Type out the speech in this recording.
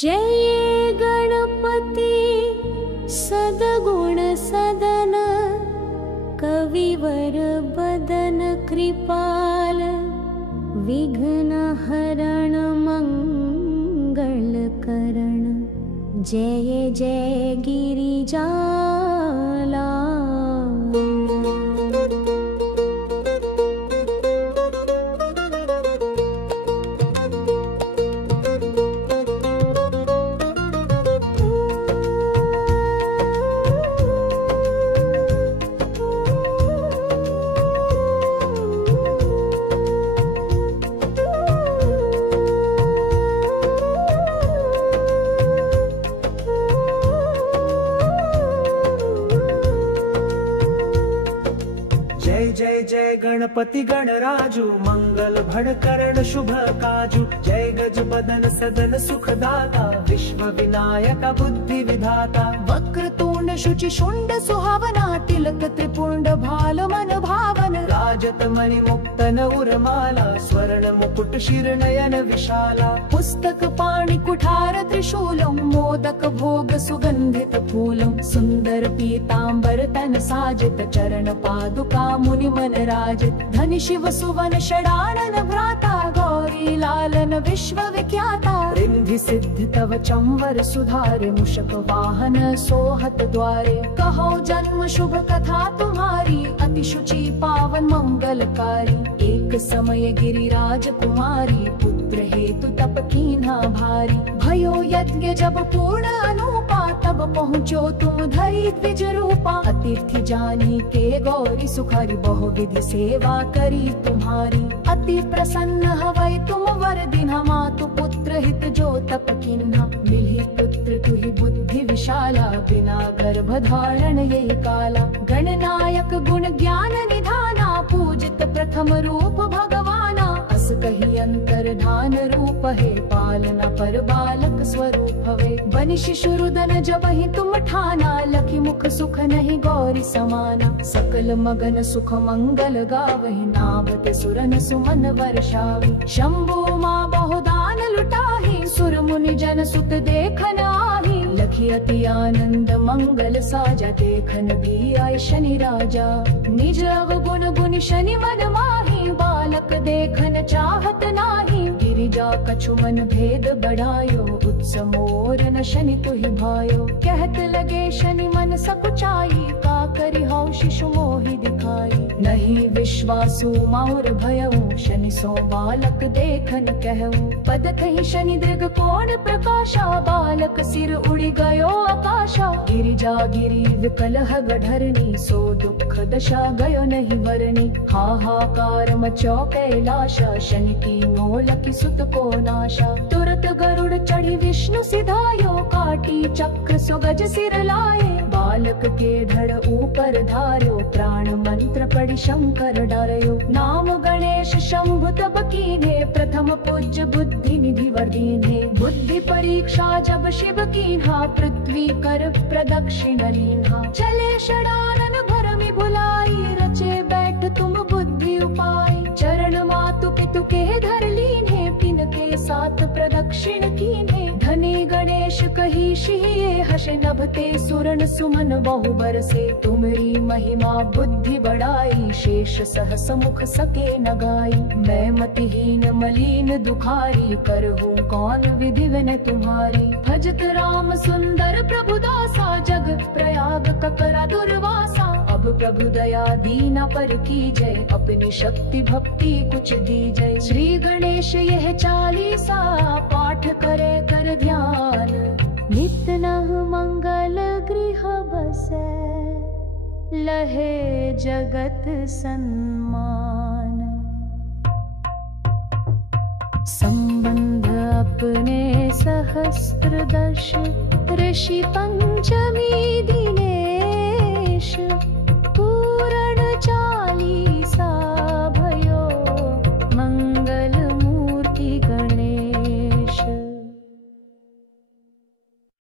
जय गणपति सद्गुण सदन कविवर बदन कृपाल विघ्न हरण मंगल करण जय जय गिरिजाला। जय गणपति गणराजु मंगल भड़करण शुभ काजु। जय गज बदन सदन सुखदाता विश्व विनायक बुद्धि विधाता। वक्रतुंड शुचि शुंड सुहावना तिलक त्रिपुंड भाल मन भावन। राजत मणि मुक्तन उर्माला स्वर्ण मुकुट शिर नयन विशाला। पुस्तक पाणि कुठार त्रिशूलम मोदक भोग सुगंधित फूलम। सुंदर पीतांबर तन साजित चरण पादुका मुनि मन राजित। धनि शिव सुवन षडानन भ्राता गौरी लालन विश्व विख्याता। रिंधि सिद्धि तव चंवर सुधारे मुषक वाहन सोहत द्वारे। कहो जन्म शुभ कथा तुम्हारी अति शुचि पावन मंगलकारी। एक समय गिरिराज कुमारी पुत्र हेतु तप कीन्हा भारी। भयो यज्ञ जब पूर्ण अनुपा तब पहुँचो तुम धरी द्विज रूपा। अतिथि जानी के गौरी सुखरी बहुविधि सेवा करी तुम्हारी। अति प्रसन्न हवै तुम वर दिन्हा मातु पुत्र हित जो तप किन्हा। मिली पुत्र तुहि बुद्धि विशाला बिना गर्भ धारण ये काला। गणनायक गुण ज्ञान निधाना पूजित प्रथम रूप भगवाना। अस कही अंतर धान रूप है पालना पर बालक स्वरूप हवे। बनि शिशु रुदन जब ही तुम ठाना लखी मुख सुख नहीं गौरी समाना। सकल मगन सुख मंगल गावहि नावते सुरन सुमन वर्षावि। शंभु मां बहुदान लुटाहि सुर मुनि जन सुत देखन आहि। लखी अति आनंद मंगल साजा देखन भी आय शनि राजा। निज अवगुण गुण शनि मन माहि बालक देखन चाहत नाही। गिरिजा कछु मन भेद बढ़ायो उत्समोर न शनि तुहि भायो। कहत लगे शनि मन सकुचाई का करि हौ शिशु मोहि दिखाई। नहीं विश्वासु माउर भयउ शनि सो बालक देखन कहु। पद कहि शनि दृग कोण प्रकाशा बालक सिर उड़ी गयो आकाशा। गिरिजा गिरी विकल हग ढरनी सो दुख दशा गयो नहीं वरनी। हाहाकार मचो कैलाशा शनि की नोलकी सुत को नाशा। तुरत गरुड़ चढ़ी विष्णु सिधायो काटी चक्र सुगज सिर लाए। बालक के धड़ ऊपर धार्यो प्राण मंत्र पढ़ि शंकर डरयो। नाम गणेश शंभु तब कीन्हे प्रथम पूज्य बुद्धि निधि वर दीन्हे। बुद्धि परीक्षा जब शिव कीन्हा पृथ्वी कर प्रदक्षिण लीन्हा। चले षडानन भरमि भुलाई रचे बैठ तुम बुद्धि उपाय। चरण मातु पितु के धर लीन्हे पिन के साथ प्रदक्षिण कीन्हे। धनी गणेश कही शिहिए हर्ष नभते सुरन सुमन बहु बरसे। तुमरी महिमा बुद्धि बढ़ाई शेष सहस मुख सके न गाई। मैं मतिहीन मलिन दुखारी करहूँ कौन विधि विनय तुम्हारी। भजत राम सुंदर प्रभु दासा जग प्रयाग ककरा दुर्वासा। अब प्रभु दया दीना पर की जय अपनी शक्ति भक्ति कुछ दी जय। श्री गणेश यह चालीसा पाठ करे कर ध्यान। नित नह मंगल गृह बसै लहे जगत सन्मान। संबंध अपने सहस्त्र दश ऋषि पंचमी दिने।